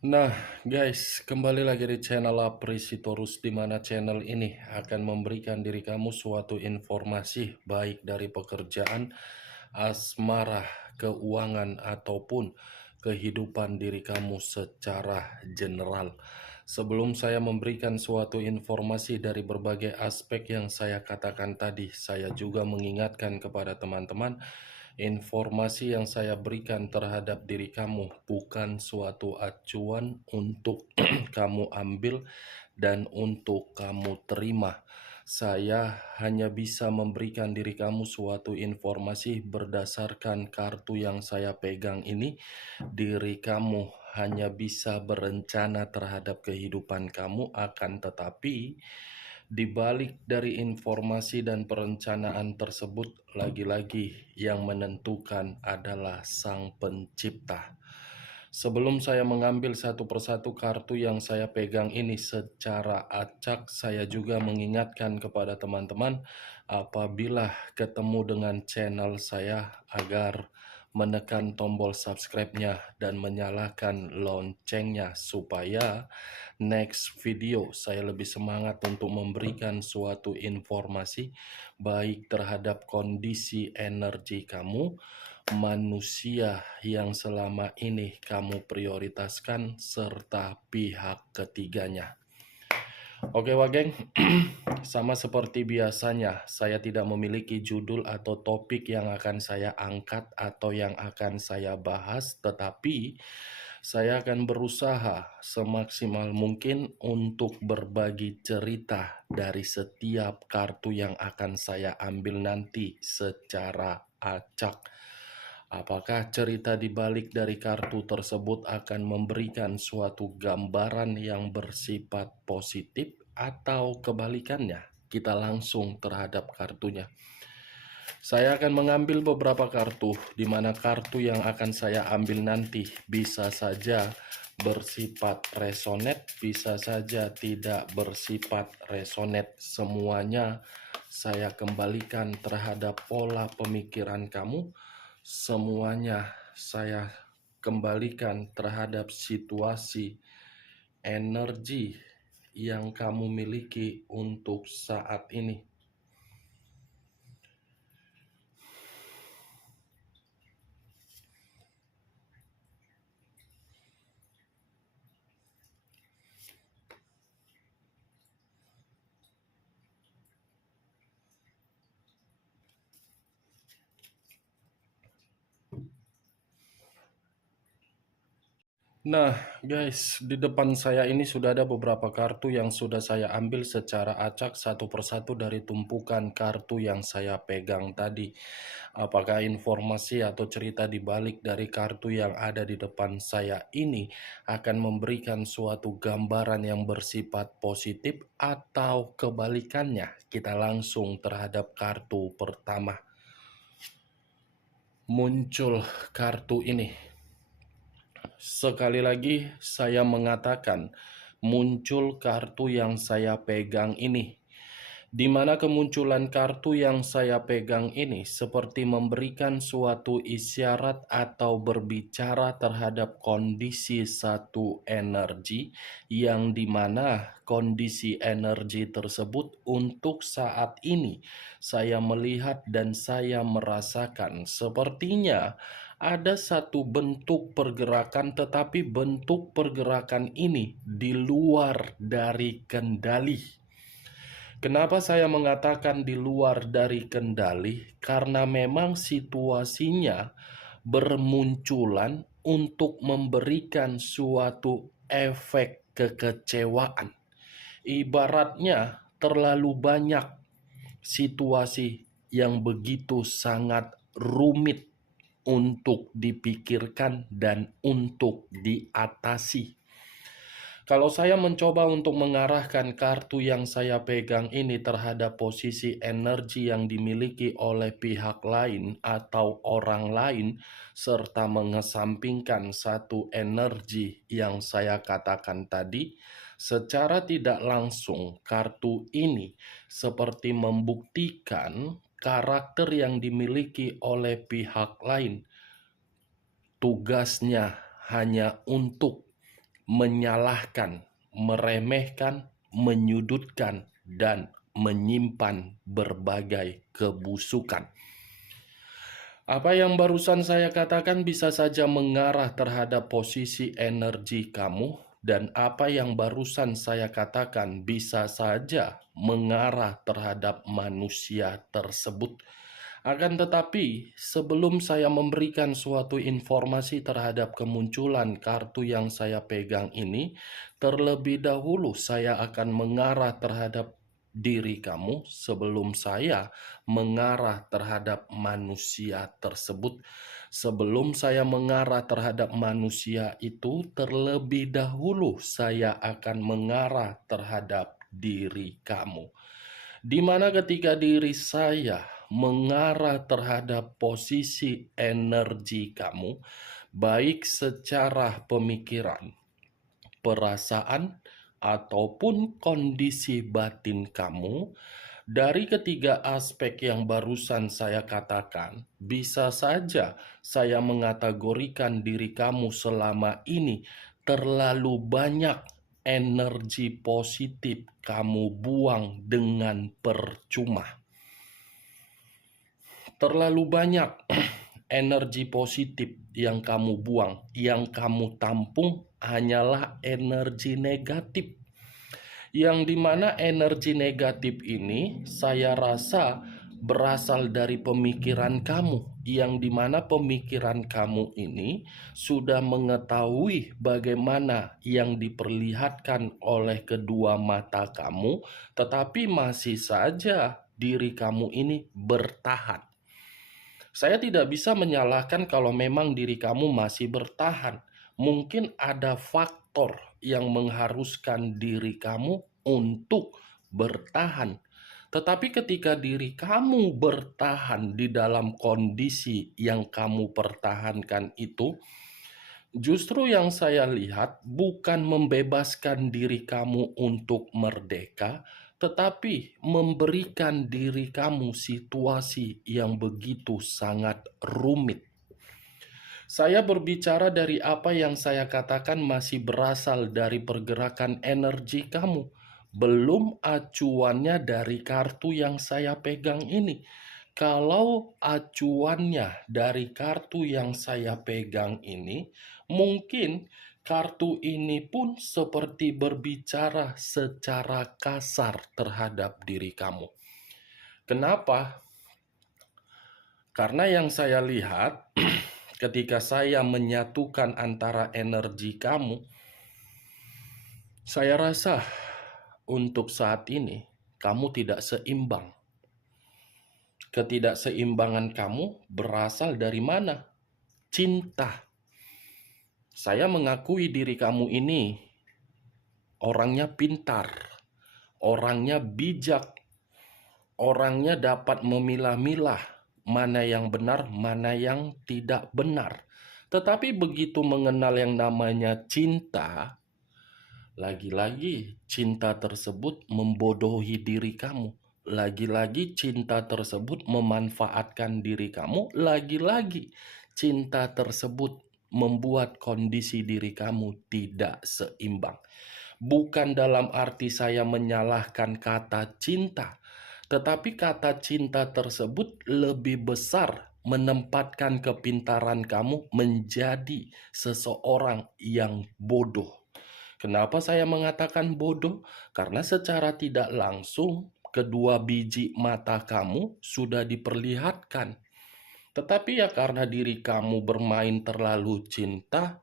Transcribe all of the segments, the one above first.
Nah, guys, kembali lagi di channel Aprisitorus, di mana channel ini akan memberikan diri kamu suatu informasi baik dari pekerjaan, asmara, keuangan, ataupun kehidupan diri kamu secara general. Sebelum saya memberikan suatu informasi dari berbagai aspek yang saya katakan tadi, saya juga mengingatkan kepada teman-teman. Informasi yang saya berikan terhadap diri kamu bukan suatu acuan untuk kamu ambil dan untuk kamu terima. Saya hanya bisa memberikan diri kamu suatu informasi berdasarkan kartu yang saya pegang ini. Diri kamu hanya bisa berencana terhadap kehidupan kamu, akan tetapi di balik dari informasi dan perencanaan tersebut, lagi-lagi yang menentukan adalah Sang Pencipta. Sebelum saya mengambil satu persatu kartu yang saya pegang ini secara acak, saya juga mengingatkan kepada teman-teman apabila ketemu dengan channel saya agar menekan tombol subscribe-nya dan menyalakan loncengnya supaya next video saya lebih semangat untuk memberikan suatu informasi baik terhadap kondisi energi kamu, manusia yang selama ini kamu prioritaskan, serta pihak ketiganya. Oke Wageng, sama seperti biasanya, saya tidak memiliki judul atau topik yang akan saya angkat atau yang akan saya bahas, tetapi saya akan berusaha semaksimal mungkin untuk berbagi cerita dari setiap kartu yang akan saya ambil nanti secara acak. Apakah cerita di balik dari kartu tersebut akan memberikan suatu gambaran yang bersifat positif atau kebalikannya? Kita langsung terhadap kartunya. Saya akan mengambil beberapa kartu, di mana kartu yang akan saya ambil nanti bisa saja bersifat resonet, bisa saja tidak bersifat resonet. Semuanya saya kembalikan terhadap pola pemikiran kamu. Semuanya saya kembalikan terhadap situasi energi yang kamu miliki untuk saat ini. Nah, guys, di depan saya ini sudah ada beberapa kartu yang sudah saya ambil secara acak satu persatu dari tumpukan kartu yang saya pegang tadi. Apakah informasi atau cerita di balik dari kartu yang ada di depan saya ini akan memberikan suatu gambaran yang bersifat positif atau kebalikannya? Kita langsung terhadap kartu pertama. Muncul kartu ini. Sekali lagi saya mengatakan, muncul kartu yang saya pegang ini. Di mana kemunculan kartu yang saya pegang ini seperti memberikan suatu isyarat atau berbicara terhadap kondisi satu energi, yang dimana kondisi energi tersebut untuk saat ini saya melihat dan saya merasakan sepertinya ada satu bentuk pergerakan, tetapi bentuk pergerakan ini di luar dari kendali. Kenapa saya mengatakan di luar dari kendali? Karena memang situasinya bermunculan untuk memberikan suatu efek kekecewaan. Ibaratnya terlalu banyak situasi yang begitu sangat rumit untuk dipikirkan dan untuk diatasi. Kalau saya mencoba untuk mengarahkan kartu yang saya pegang ini terhadap posisi energi yang dimiliki oleh pihak lain atau orang lain, serta mengesampingkan satu energi yang saya katakan tadi, secara tidak langsung kartu ini seperti membuktikan karakter yang dimiliki oleh pihak lain. Tugasnya hanya untuk menyalahkan, meremehkan, menyudutkan, dan menyimpan berbagai kebusukan. Apa yang barusan saya katakan bisa saja mengarah terhadap posisi energi kamu, dan apa yang barusan saya katakan bisa saja mengarah terhadap manusia tersebut. Akan tetapi, sebelum saya memberikan suatu informasi terhadap kemunculan kartu yang saya pegang ini, terlebih dahulu saya akan mengarah terhadap diri kamu sebelum saya mengarah terhadap manusia tersebut. Sebelum saya mengarah terhadap manusia itu, terlebih dahulu saya akan mengarah terhadap diri kamu. Di mana ketika diri saya mengarah terhadap posisi energi kamu, baik secara pemikiran, perasaan, ataupun kondisi batin kamu, dari ketiga aspek yang barusan saya katakan, bisa saja saya mengategorikan diri kamu selama ini terlalu banyak energi positif kamu buang dengan percuma. Terlalu banyak energi positif yang kamu buang, yang kamu tampung hanyalah energi negatif. Yang dimana energi negatif ini saya rasa berasal dari pemikiran kamu, yang dimana pemikiran kamu ini sudah mengetahui bagaimana yang diperlihatkan oleh kedua mata kamu, tetapi masih saja diri kamu ini bertahan. Saya tidak bisa menyalahkan kalau memang diri kamu masih bertahan. Mungkin ada faktor yang mengharuskan diri kamu untuk bertahan. Tetapi ketika diri kamu bertahan di dalam kondisi yang kamu pertahankan itu, justru yang saya lihat bukan membebaskan diri kamu untuk merdeka, tetapi memberikan diri kamu situasi yang begitu sangat rumit. Saya berbicara dari apa yang saya katakan masih berasal dari pergerakan energi kamu. Belum acuannya dari kartu yang saya pegang ini. Kalau acuannya dari kartu yang saya pegang ini, mungkin kartu ini pun seperti berbicara secara kasar terhadap diri kamu. Kenapa? Karena yang saya lihat ketika saya menyatukan antara energi kamu, saya rasa untuk saat ini kamu tidak seimbang. Ketidakseimbangan kamu berasal dari mana? Cinta. Saya mengakui diri kamu ini orangnya pintar, orangnya bijak, orangnya dapat memilah-milah mana yang benar, mana yang tidak benar. Tetapi begitu mengenal yang namanya cinta, lagi-lagi cinta tersebut membodohi diri kamu. Lagi-lagi cinta tersebut memanfaatkan diri kamu. Lagi-lagi cinta tersebut membuat kondisi diri kamu tidak seimbang. Bukan dalam arti saya menyalahkan kata cinta, tetapi kata cinta tersebut lebih besar menempatkan kepintaran kamu menjadi seseorang yang bodoh. Kenapa saya mengatakan bodoh? Karena secara tidak langsung kedua biji mata kamu sudah diperlihatkan. Tetapi ya karena diri kamu bermain terlalu cinta,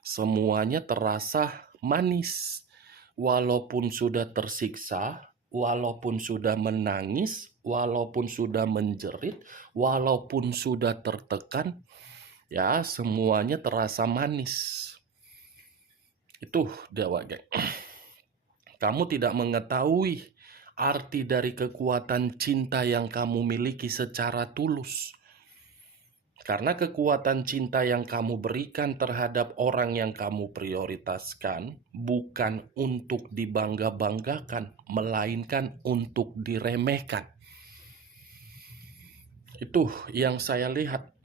semuanya terasa manis. Walaupun sudah tersiksa, walaupun sudah menangis, walaupun sudah menjerit, walaupun sudah tertekan, ya semuanya terasa manis. Itu Dewa Geng. Kamu tidak mengetahui arti dari kekuatan cinta yang kamu miliki secara tulus. Karena kekuatan cinta yang kamu berikan terhadap orang yang kamu prioritaskan bukan untuk dibangga-banggakan, melainkan untuk diremehkan. Itu yang saya lihat.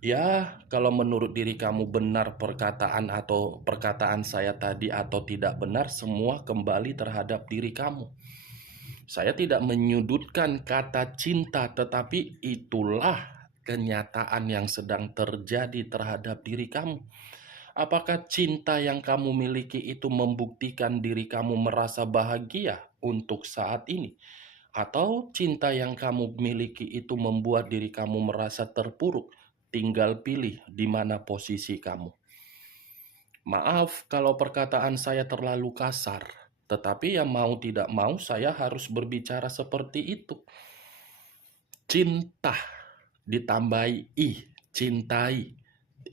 Ya, kalau menurut diri kamu benar perkataan saya tadi atau tidak benar, semua kembali terhadap diri kamu. Saya tidak menyudutkan kata cinta, tetapi itulah kenyataan yang sedang terjadi terhadap diri kamu. Apakah cinta yang kamu miliki itu membuktikan diri kamu merasa bahagia untuk saat ini? Atau cinta yang kamu miliki itu membuat diri kamu merasa terpuruk? Tinggal pilih di mana posisi kamu. Maaf kalau perkataan saya terlalu kasar, tetapi ya mau tidak mau saya harus berbicara seperti itu. Cinta ditambahi i, cintai.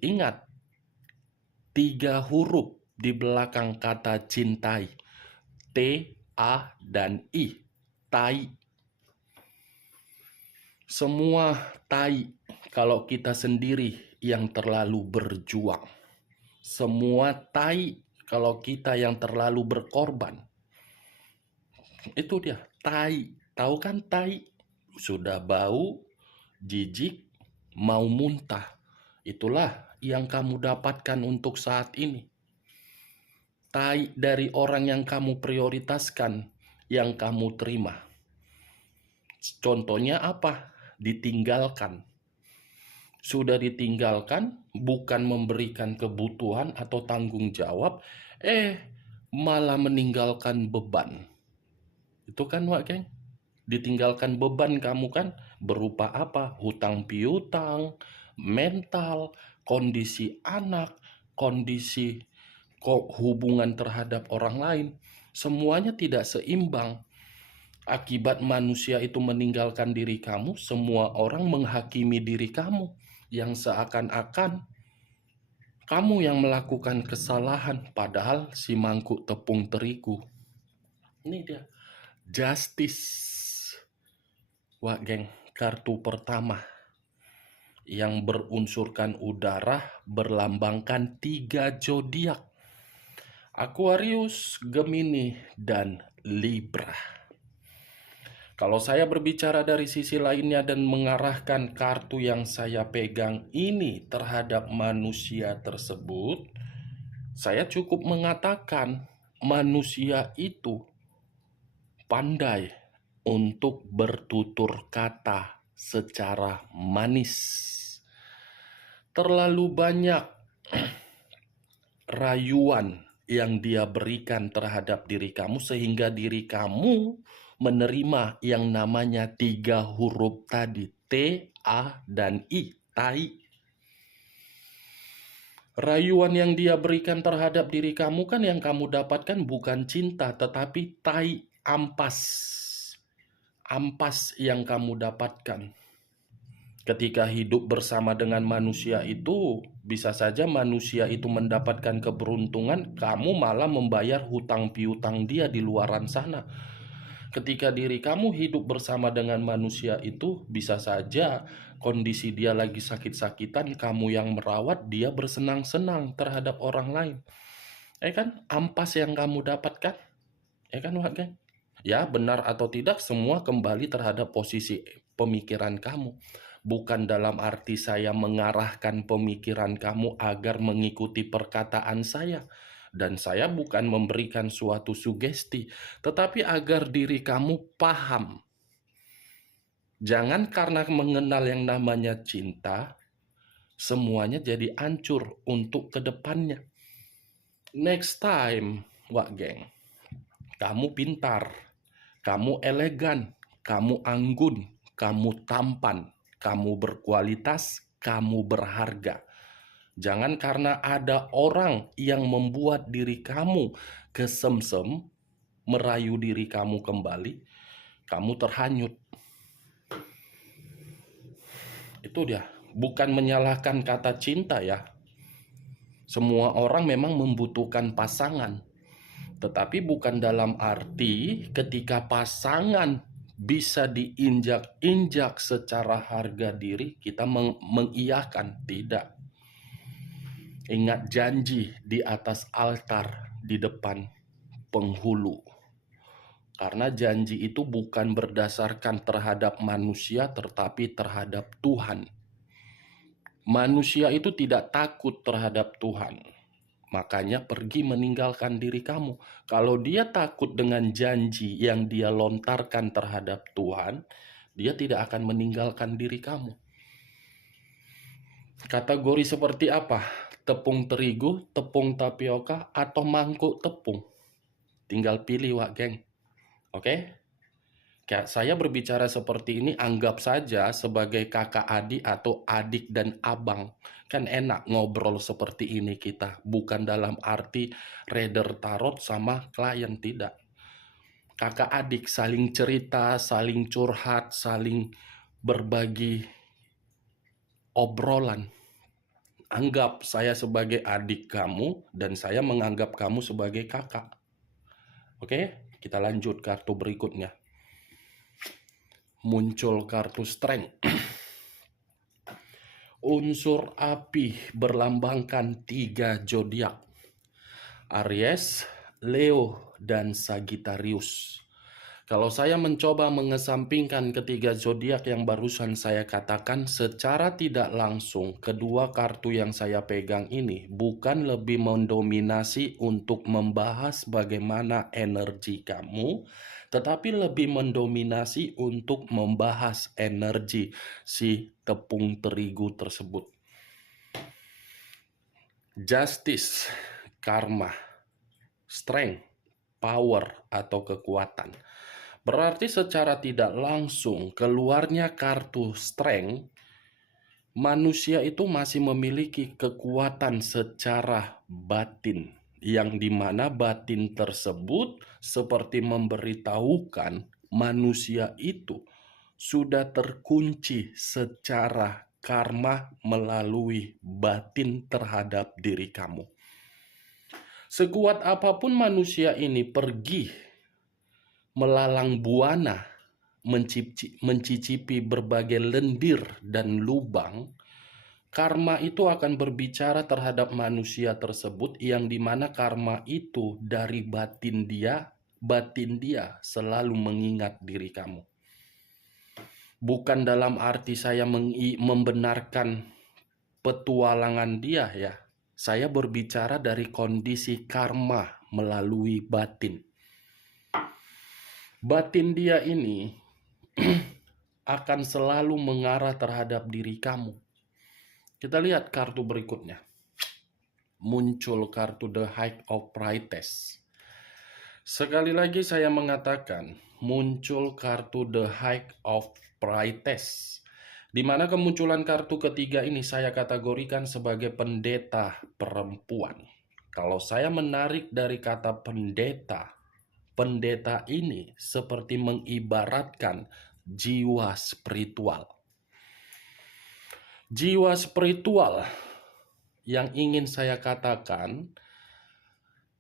Ingat, 3 huruf di belakang kata cintai. T, A, dan I. Tai. Semua tai kalau kita sendiri yang terlalu berjuang. Semua tai kalau kita yang terlalu berkorban. Itu dia, tai. Tahu kan tai? Sudah bau, jijik, mau muntah. Itulah yang kamu dapatkan untuk saat ini. Tai dari orang yang kamu prioritaskan, yang kamu terima. Contohnya apa? Ditinggalkan. Sudah ditinggalkan, bukan memberikan kebutuhan atau tanggung jawab, malah meninggalkan beban. Itu kan, Wak Geng? Ditinggalkan beban kamu kan, berupa apa? Hutang piutang, mental, kondisi anak, kondisi hubungan terhadap orang lain. Semuanya tidak seimbang. Akibat manusia itu meninggalkan diri kamu, semua orang menghakimi diri kamu, yang seakan-akan kamu yang melakukan kesalahan, padahal si mangkuk tepung terigu. Ini dia, justice. Wah geng, kartu pertama yang berunsurkan udara berlambangkan 3 zodiak: Aquarius, Gemini, dan Libra. Kalau saya berbicara dari sisi lainnya dan mengarahkan kartu yang saya pegang ini terhadap manusia tersebut, saya cukup mengatakan manusia itu pandai untuk bertutur kata secara manis. Terlalu banyak rayuan yang dia berikan terhadap diri kamu sehingga diri kamu menerima yang namanya 3 huruf tadi, T, A, dan I, tai. Rayuan yang dia berikan terhadap diri kamu kan yang kamu dapatkan bukan cinta, tetapi tai, ampas. Ampas yang kamu dapatkan. Ketika hidup bersama dengan manusia itu, bisa saja manusia itu mendapatkan keberuntungan, kamu malah membayar hutang piutang dia di luaran sana. Ketika diri kamu hidup bersama dengan manusia itu, bisa saja kondisi dia lagi sakit-sakitan, kamu yang merawat, dia bersenang-senang terhadap orang lain. Kan, ampas yang kamu dapatkan. Kan, Wak? Ya, benar atau tidak, semua kembali terhadap posisi pemikiran kamu. Bukan dalam arti saya mengarahkan pemikiran kamu agar mengikuti perkataan saya. Dan saya bukan memberikan suatu sugesti, tetapi agar diri kamu paham. Jangan karena mengenal yang namanya cinta, semuanya jadi hancur untuk kedepannya. Next time, Wak Geng, kamu pintar, kamu elegan, kamu anggun, kamu tampan, kamu berkualitas, kamu berharga. Jangan karena ada orang yang membuat diri kamu kesemsem, merayu diri kamu kembali, kamu terhanyut. Itu dia, bukan menyalahkan kata cinta ya. Semua orang memang membutuhkan pasangan. Tetapi bukan dalam arti ketika pasangan bisa diinjak-injak secara harga diri, kita mengiyakan. Tidak. Ingat janji di atas altar di depan penghulu. Karena janji itu bukan berdasarkan terhadap manusia tetapi terhadap Tuhan. Manusia itu tidak takut terhadap Tuhan, makanya pergi meninggalkan diri kamu. Kalau dia takut dengan janji yang dia lontarkan terhadap Tuhan, dia tidak akan meninggalkan diri kamu. Kategori seperti apa? Tepung terigu, tepung tapioka, atau mangkuk tepung? Tinggal pilih, Wak Geng. Oke? Kayak saya berbicara seperti ini, anggap saja sebagai kakak adik atau adik dan abang. Kan enak ngobrol seperti ini kita. Bukan dalam arti reader tarot sama klien, tidak. Kakak adik saling cerita, saling curhat, saling berbagi obrolan. Anggap saya sebagai adik kamu dan saya menganggap kamu sebagai kakak. Oke, kita lanjut kartu berikutnya. Muncul kartu Strength. Unsur api berlambangkan 3 zodiak: Aries, Leo, dan Sagittarius. Kalau saya mencoba mengesampingkan ketiga zodiak yang barusan saya katakan, secara tidak langsung kedua kartu yang saya pegang ini bukan lebih mendominasi untuk membahas bagaimana energi kamu, tetapi lebih mendominasi untuk membahas energi si tepung terigu tersebut. Justice, karma, strength, power atau kekuatan. Berarti secara tidak langsung keluarnya kartu strength, manusia itu masih memiliki kekuatan secara batin, yang dimana batin tersebut seperti memberitahukan manusia itu sudah terkunci secara karma melalui batin terhadap diri kamu. Sekuat apapun manusia ini pergi melalang buana, mencicipi berbagai lendir dan lubang, karma itu akan berbicara terhadap manusia tersebut, yang dimana karma itu dari batin dia selalu mengingat diri kamu. Bukan dalam arti saya membenarkan petualangan dia ya. Saya berbicara dari kondisi karma melalui batin. Batin dia ini akan selalu mengarah terhadap diri kamu. Kita lihat kartu berikutnya. Muncul kartu The High of Priestess. Sekali lagi saya mengatakan, muncul kartu The High of Priestess, di mana kemunculan kartu ketiga ini saya kategorikan sebagai pendeta perempuan. Kalau saya menarik dari kata pendeta, pendeta ini seperti mengibaratkan jiwa spiritual. Jiwa spiritual yang ingin saya katakan,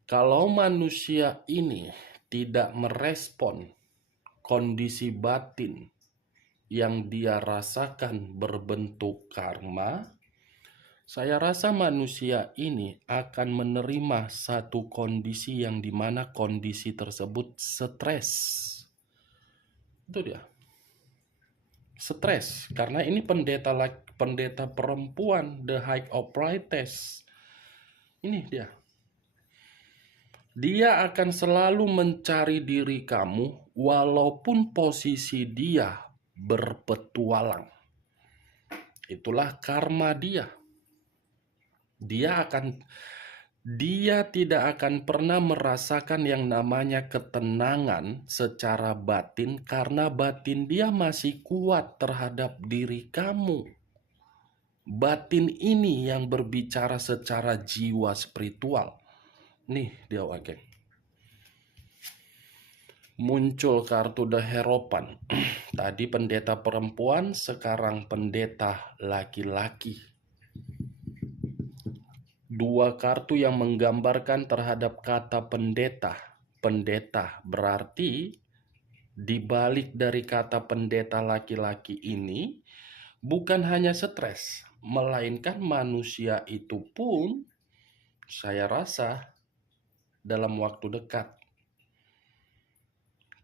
kalau manusia ini tidak merespon kondisi batin yang dia rasakan berbentuk karma, saya rasa manusia ini akan menerima satu kondisi yang dimana kondisi tersebut stres. Itu dia. Stres. Karena ini pendeta perempuan, The High of Priestess. Ini dia. Dia akan selalu mencari diri kamu walaupun posisi dia berpetualang. Itulah karma dia. Dia tidak akan pernah merasakan yang namanya ketenangan secara batin karena batin dia masih kuat terhadap diri kamu. Batin ini yang berbicara secara jiwa spiritual. Nih dia Wak. Muncul kartu The Hierophant. Tadi pendeta perempuan, sekarang pendeta laki-laki. Dua kartu yang menggambarkan terhadap kata pendeta. Pendeta berarti di balik dari kata pendeta laki-laki ini bukan hanya stres, melainkan manusia itu pun saya rasa dalam waktu dekat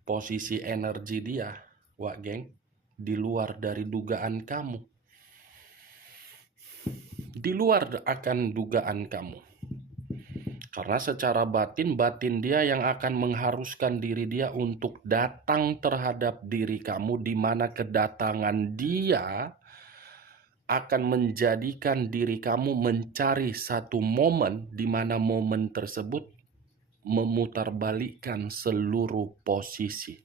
posisi energi dia, Wak Geng, di luar dari dugaan kamu. di luar akan dugaan kamu. Karena secara batin dia yang akan mengharuskan diri dia untuk datang terhadap diri kamu, di mana kedatangan dia akan menjadikan diri kamu mencari satu momen di mana momen tersebut memutarbalikkan seluruh posisi.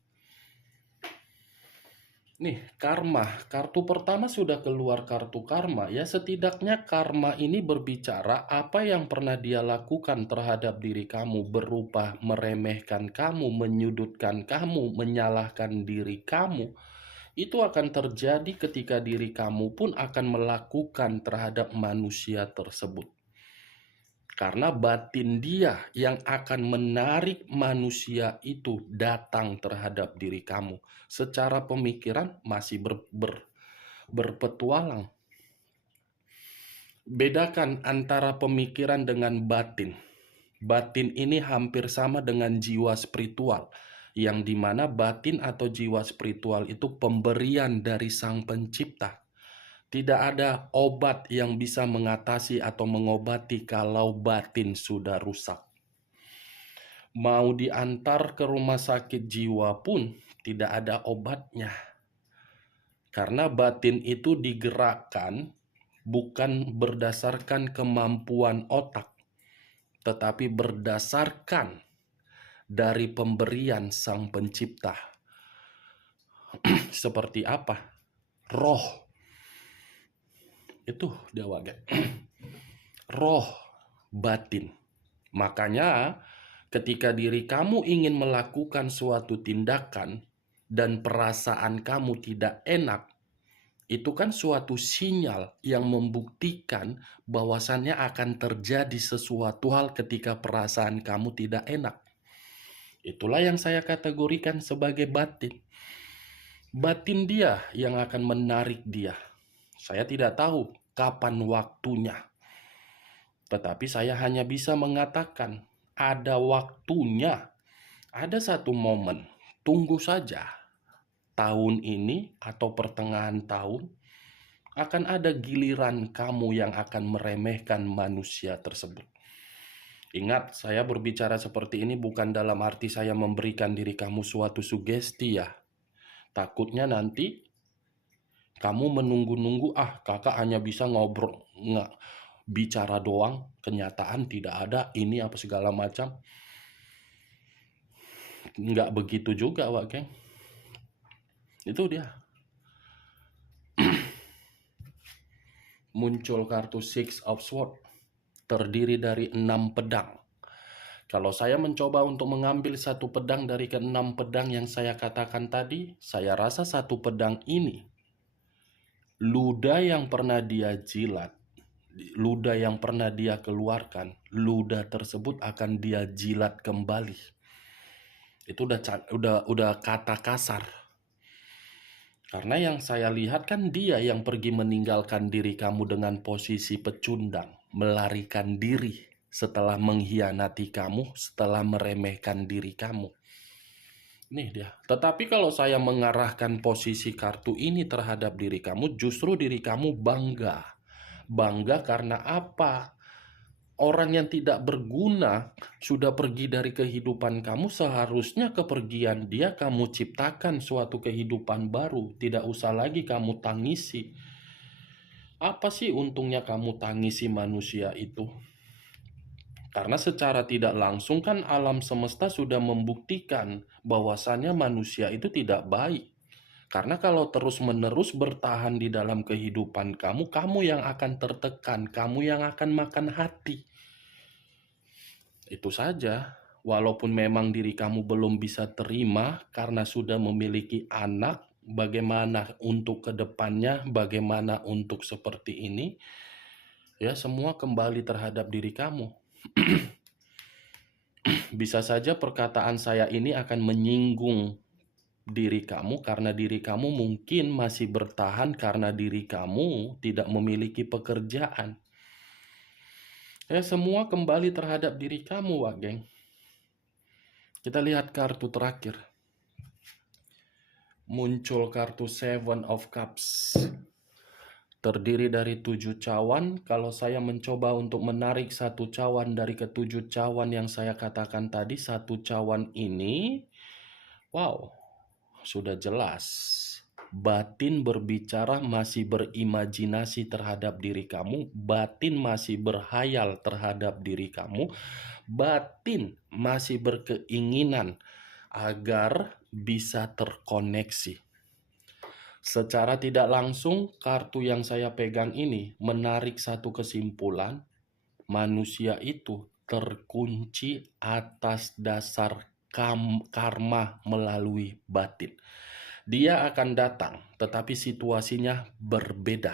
Nih, karma. Kartu pertama sudah keluar kartu karma. Ya, setidaknya karma ini berbicara apa yang pernah dia lakukan terhadap diri kamu, berupa meremehkan kamu, menyudutkan kamu, menyalahkan diri kamu. Itu akan terjadi ketika diri kamu pun akan melakukan terhadap manusia tersebut. Karena batin dia yang akan menarik manusia itu datang terhadap diri kamu. Secara pemikiran masih berpetualang. Bedakan antara pemikiran dengan batin. Batin ini hampir sama dengan jiwa spiritual, yang dimana batin atau jiwa spiritual itu pemberian dari Sang Pencipta. Tidak ada obat yang bisa mengatasi atau mengobati kalau batin sudah rusak. Mau diantar ke rumah sakit jiwa pun tidak ada obatnya. Karena batin itu digerakkan bukan berdasarkan kemampuan otak, tetapi berdasarkan dari pemberian Sang Pencipta. Seperti apa? Roh. Itu dia wagen. Roh, batin. Makanya ketika diri kamu ingin melakukan suatu tindakan dan perasaan kamu tidak enak, itu kan suatu sinyal yang membuktikan bahwasannya akan terjadi sesuatu hal ketika perasaan kamu tidak enak. Itulah yang saya kategorikan sebagai batin. Batin dia yang akan menarik dia. Saya tidak tahu kapan waktunya. Tetapi saya hanya bisa mengatakan ada waktunya. Ada satu momen. Tunggu saja. Tahun ini atau pertengahan tahun akan ada giliran kamu yang akan meremehkan manusia tersebut. Ingat, saya berbicara seperti ini bukan dalam arti saya memberikan diri kamu suatu sugesti ya. Takutnya nanti kamu menunggu-nunggu, kakak hanya bisa ngobrol, bicara doang, kenyataan tidak ada, ini apa segala macam. Nggak begitu juga, Wak Geng. Itu dia. Muncul kartu Six of Swords, terdiri dari 6 pedang. Kalau saya mencoba untuk mengambil satu pedang dari ke-6 pedang yang saya katakan tadi, saya rasa satu pedang ini, ludah yang pernah dia jilat, ludah yang pernah dia keluarkan, ludah tersebut akan dia jilat kembali. Itu udah kata kasar. Karena yang saya lihat kan dia yang pergi meninggalkan diri kamu dengan posisi pecundang, melarikan diri setelah mengkhianati kamu, setelah meremehkan diri kamu. Nih dia. Tetapi kalau saya mengarahkan posisi kartu ini terhadap diri kamu, justru diri kamu bangga. Bangga karena apa? Orang yang tidak berguna sudah pergi dari kehidupan kamu, seharusnya kepergian dia kamu ciptakan suatu kehidupan baru. Tidak usah lagi kamu tangisi. Apa sih untungnya kamu tangisi manusia itu? Karena secara tidak langsung kan alam semesta sudah membuktikan bahwasannya manusia itu tidak baik. Karena kalau terus-menerus bertahan di dalam kehidupan kamu, kamu yang akan tertekan, kamu yang akan makan hati. Itu saja. Walaupun memang diri kamu belum bisa terima karena sudah memiliki anak, bagaimana untuk kedepannya, bagaimana untuk seperti ini, ya semua kembali terhadap diri kamu. Bisa saja perkataan saya ini akan menyinggung diri kamu karena diri kamu mungkin masih bertahan karena diri kamu tidak memiliki pekerjaan. Ya semua kembali terhadap diri kamu, Wak Geng. Kita lihat kartu terakhir. Muncul kartu Seven of Cups. terdiri dari 7 cawan. Kalau saya mencoba untuk menarik satu cawan dari ketujuh cawan yang saya katakan tadi, satu cawan ini, wow, sudah jelas. Batin berbicara, masih berimajinasi terhadap diri kamu, batin masih berhayal terhadap diri kamu, batin masih berkeinginan agar bisa terkoneksi. Secara tidak langsung, kartu yang saya pegang ini menarik satu kesimpulan, manusia itu terkunci atas dasar karma melalui batin. Dia akan datang, tetapi situasinya berbeda.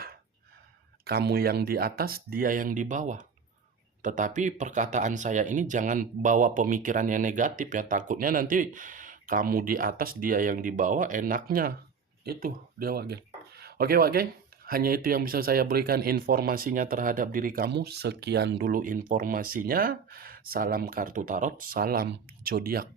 Kamu yang di atas, dia yang di bawah. Tetapi perkataan saya ini jangan bawa pemikiran yang negatif ya, takutnya nanti kamu di atas, dia yang di bawah, enaknya. Itu dia, Wak Geng. Oke, Wak Geng, hanya itu yang bisa saya berikan informasinya terhadap diri kamu. Sekian dulu informasinya. Salam kartu tarot, salam zodiak.